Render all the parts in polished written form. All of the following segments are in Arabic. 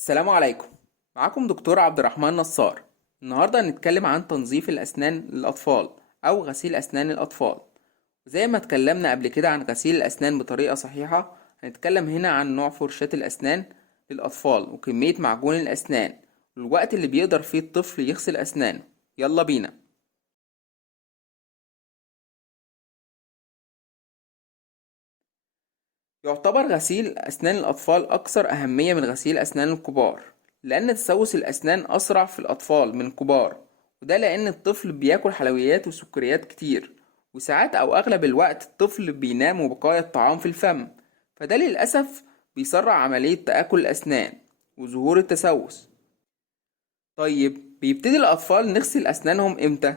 السلام عليكم. معاكم دكتور عبد الرحمن نصار. النهاردة هنتكلم عن تنظيف الأسنان للأطفال أو غسيل أسنان الأطفال. زي ما اتكلمنا قبل كده عن غسيل الأسنان بطريقة صحيحة، هنتكلم هنا عن نوع فرشاة الأسنان للأطفال وكمية معجون الأسنان والوقت اللي بيقدر فيه الطفل يغسل أسنانه. يلا بينا. يعتبر غسيل أسنان الأطفال أكثر أهمية من غسيل أسنان الكبار، لأن تسوس الأسنان أسرع في الأطفال من الكبار، وده لأن الطفل بياكل حلويات وسكريات كتير، وساعات أو أغلب الوقت الطفل بينام وبقايا الطعام في الفم، فده للأسف بيسرع عملية تآكل الأسنان وظهور التسوس. طيب بيبتدي الأطفال نغسل أسنانهم إمتى؟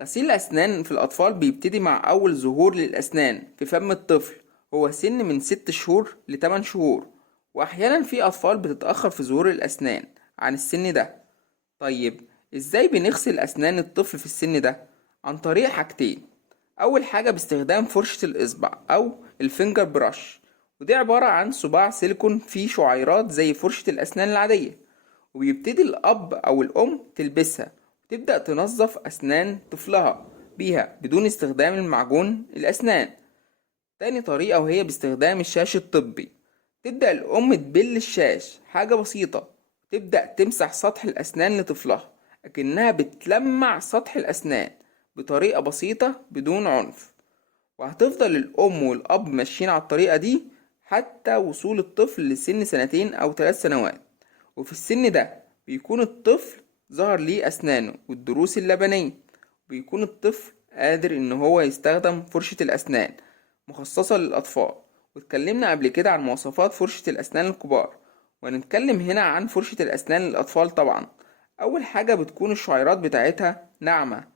غسيل الأسنان في الأطفال بيبتدي مع أول ظهور للأسنان في فم الطفل، هو سن من 6 شهور ل8 شهور، وأحيانا في أطفال بتتأخر في ظهور الأسنان عن السن ده. طيب إزاي بنغسل أسنان الطفل في السن ده؟ عن طريق حاجتين. أول حاجة باستخدام فرشة الإصبع أو الفينجر براش، ودي عبارة عن صباع سيليكون فيه شعيرات زي فرشة الأسنان العادية، وبيبتدي الأب أو الأم تلبسها وتبدأ تنظف أسنان طفلها بيها بدون استخدام المعجون الأسنان. تاني طريقة وهي باستخدام الشاش الطبي، تبدأ الأم تبل الشاش حاجة بسيطة، تبدأ تمسح سطح الأسنان لطفلها أكنها بتلمع سطح الأسنان بطريقة بسيطة بدون عنف، وهتفضل الأم والأب ماشيين على الطريقة دي حتى وصول الطفل لسن 2 أو 3 سنوات. وفي السن ده بيكون الطفل ظهر ليه أسنانه والضروس اللبنية، بيكون الطفل قادر إن هو يستخدم فرشة الأسنان مخصصة للأطفال. واتكلمنا قبل كده عن مواصفات فرشة الأسنان الكبار، وهنتكلم هنا عن فرشة الأسنان للأطفال. طبعا أول حاجة بتكون الشعيرات بتاعتها ناعمة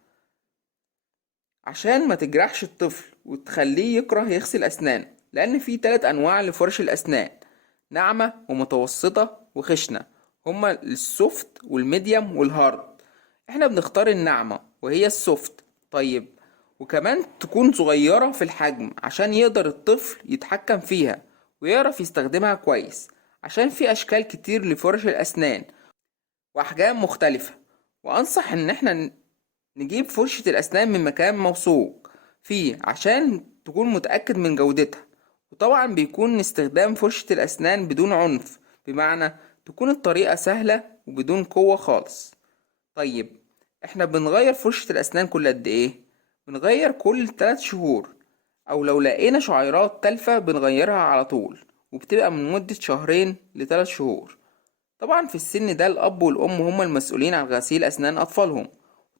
عشان ما تجرحش الطفل وتخليه يكره يغسل أسنانه، لأن في 3 أنواع لفرش الأسنان: ناعمة ومتوسطة وخشنة، هما السوفت والميديم والهارد. احنا بنختار الناعمة وهي السوفت. طيب وكمان تكون صغيرة في الحجم عشان يقدر الطفل يتحكم فيها ويعرف يستخدمها كويس، عشان في أشكال كتير لفرش الأسنان وأحجام مختلفة. وأنصح إن احنا نجيب فرشة الأسنان من مكان موثوق فيه عشان تكون متأكد من جودتها. وطبعا بيكون استخدام فرشة الأسنان بدون عنف، بمعنى تكون الطريقة سهلة وبدون قوة خالص. طيب احنا بنغير فرشة الأسنان كل قد ايه؟ بنغير كل 3 شهور، أو لو لقينا شعيرات تالفة بنغيرها على طول، وبتبقى من مدة شهرين ل3 شهور. طبعا في السن ده الأب والأم هما المسؤولين عن غسيل أسنان أطفالهم.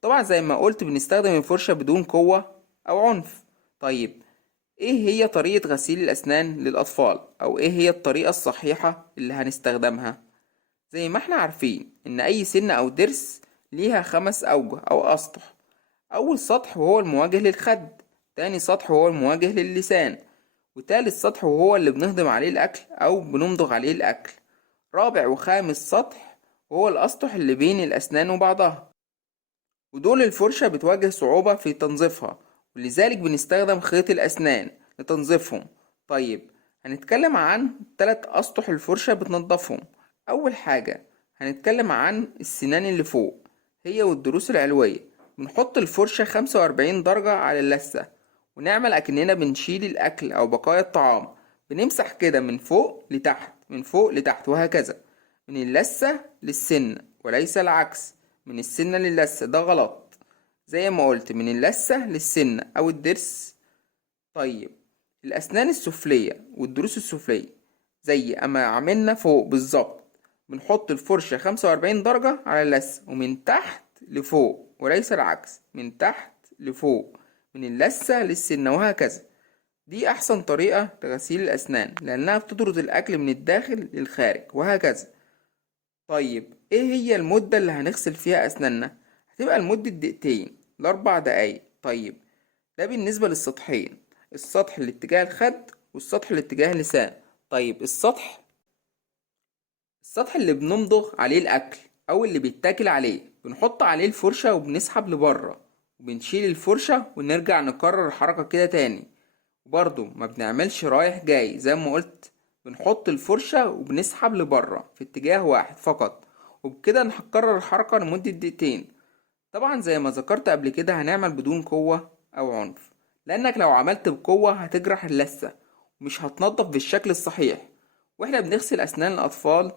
طبعا زي ما قلت بنستخدم الفرشة بدون قوة أو عنف. طيب ايه هي طريقة غسيل الأسنان للأطفال، أو ايه هي الطريقة الصحيحة اللي هنستخدمها؟ زي ما احنا عارفين إن أي سن أو ضرس ليها 5 أوجه أو أسطح. أول سطح وهو المواجه للخد، تاني سطح وهو المواجه للسان، وتالت سطح وهو اللي بنهضم عليه الأكل أو بنمضغ عليه الأكل، رابع وخامس سطح وهو الأسطح اللي بين الأسنان وبعضها، ودول الفرشة بتواجه صعوبة في تنظيفها، ولذلك بنستخدم خيط الأسنان لتنظيفهم. طيب هنتكلم عن 3 أسطح الفرشة بتنظفهم. أول حاجة هنتكلم عن السنان اللي فوق، هي والضروس العلوية. بنحط الفرشة 45 درجة على اللثة، ونعمل أكننا بنشيل الأكل أو بقايا الطعام، بنمسح كده من فوق لتحت من فوق لتحت وهكذا، من اللثة للسن وليس العكس، من السنة للثة ده غلط. زي ما قلت من اللثة للسن أو الضرس. طيب الأسنان السفلية والضروس السفلية زي أما عملنا فوق بالظبط، بنحط الفرشة 45 درجة على اللثة ومن تحت لفوق وليس العكس، من تحت لفوق، من اللثة للسن وهكذا. دي أحسن طريقة لغسيل الأسنان لأنها بتطرد الأكل من الداخل للخارج وهكذا. طيب ايه هي المدة اللي هنغسل فيها أسناننا؟ هتبقى لمدة دقيقتين ل4 دقايق. طيب ده بالنسبة للسطحين، السطح اللي اتجاه الخد والسطح اللي اتجاه اللسان. طيب السطح اللي بنمضغ عليه الأكل أو اللي بيتاكل عليه، بنحط عليه الفرشة وبنسحب لبره وبنشيل الفرشة ونرجع نكرر الحركة كده تاني، وبرضه ما بنعملش رايح جاي زي ما قلت بنحط الفرشة وبنسحب لبره في اتجاه واحد فقط، وبكده هنكرر الحركة لمدة دقيقتين. طبعا زي ما ذكرت قبل كده هنعمل بدون قوة أو عنف، لأنك لو عملت بقوة هتجرح اللثة ومش هتنضف بالشكل الصحيح. واحنا بنغسل أسنان الأطفال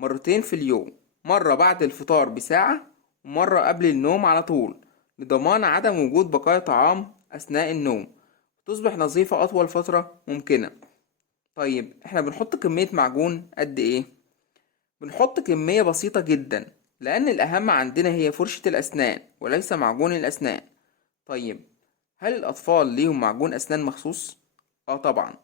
مرتين في اليوم، مرة بعد الفطار بساعة ومرة قبل النوم على طول، لضمان عدم وجود بقايا طعام أثناء النوم، تصبح نظيفة أطول فترة ممكنة. طيب احنا بنحط كمية معجون قد ايه؟ بنحط كمية بسيطة جدا، لأن الأهم عندنا هي فرشة الأسنان وليس معجون الأسنان. طيب هل الأطفال ليهم معجون أسنان مخصوص؟ طبعا،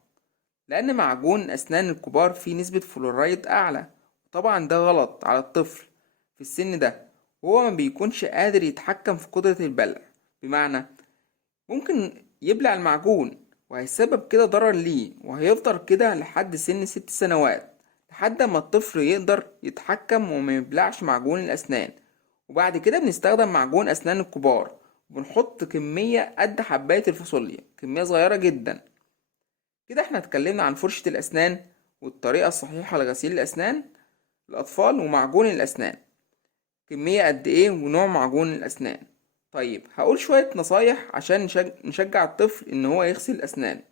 لأن معجون أسنان الكبار فيه نسبة فلورايد أعلى، طبعا ده غلط على الطفل في السن ده، وهو ما بيكونش قادر يتحكم في قدرة البلع. بمعنى ممكن يبلع المعجون وهيسبب كده ضرر ليه، وهيفضل كده لحد سن 6 سنوات، لحد ما الطفل يقدر يتحكم وما يبلعش معجون الأسنان. وبعد كده بنستخدم معجون أسنان الكبار، وبنحط كمية قد حباية الفاصوليا، كمية صغيرة جدا. كده احنا اتكلمنا عن فرشة الأسنان والطريقة الصحيحة لغسيل الأسنان الأطفال ومعجون الأسنان، كمية قد ايه ونوع معجون الأسنان. طيب هقول شوية نصايح عشان نشجع الطفل ان هو يغسل أسنانه.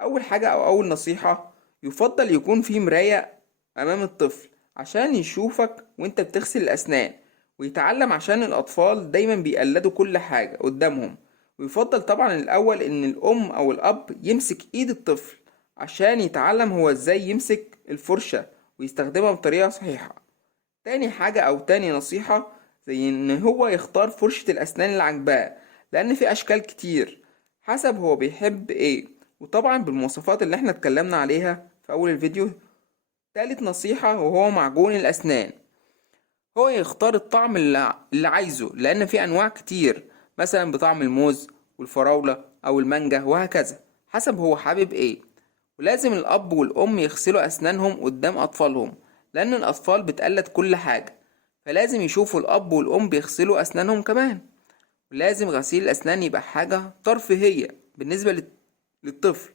أول حاجة أو أول نصيحة، يفضل يكون في مراية أمام الطفل عشان يشوفك وانت بتغسل الأسنان ويتعلم، عشان الأطفال دايما بيقلدوا كل حاجة قدامهم. ويفضل طبعا الأول إن الأم أو الأب يمسك إيد الطفل عشان يتعلم هو إزاي يمسك الفرشة ويستخدمها بطريقة صحيحة. تاني حاجة أو تاني نصيحة، زي إن هو يختار فرشة الأسنان اللي عجباه، لأن في أشكال كتير حسب هو بيحب إيه، وطبعا بالمواصفات اللي احنا اتكلمنا عليها في أول الفيديو. تالت نصيحة وهو معجون الأسنان، هو يختار الطعم اللي عايزه، لأن في أنواع كتير، مثلا بطعم الموز والفراولة أو المانجا وهكذا، حسب هو حابب إيه. ولازم الأب والأم يغسلوا أسنانهم قدام أطفالهم، لأن الأطفال بتقلد كل حاجة، فلازم يشوفوا الأب والأم بيغسلوا أسنانهم كمان. ولازم غسيل الأسنان يبقى حاجة ترفيهية بالنسبة للطفل،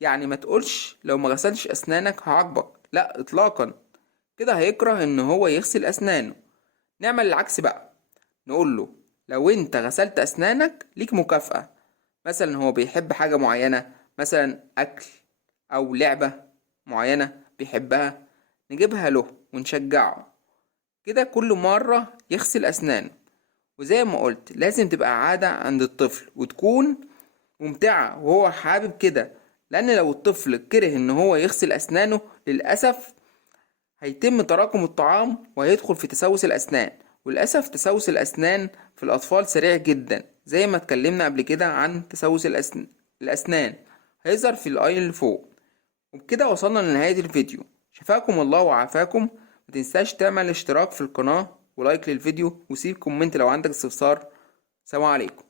يعني ما تقولش لو ما غسلش أسنانك هعاقبك، لا إطلاقا، كده هيكره إن هو يغسل أسنانه. نعمل العكس بقى، نقول له لو انت غسلت أسنانك ليك مكافأة، مثلا هو بيحب حاجة معينة، مثلا أكل أو لعبة معينة بيحبها، نجيبها له ونشجعه كده كل مرة يغسل أسنانه. وزي ما قلت لازم تبقى عادة عند الطفل وتكون ممتعة وهو حابب كده، لأن لو الطفل كره إن هو يغسل أسنانه للأسف هيتم تراكم الطعام وهيدخل في تسوس الأسنان. وللأسف تسوس الأسنان في الأطفال سريع جدا، زي ما اتكلمنا قبل كده عن تسوس الأسنان هيظهر في الآي اللي فوق. وبكده وصلنا لنهاية الفيديو، شفاكم الله وعافاكم. متنساش تعمل اشتراك في القناة ولايك للفيديو وسيب كومنت لو عندك استفسار. سلام عليكم.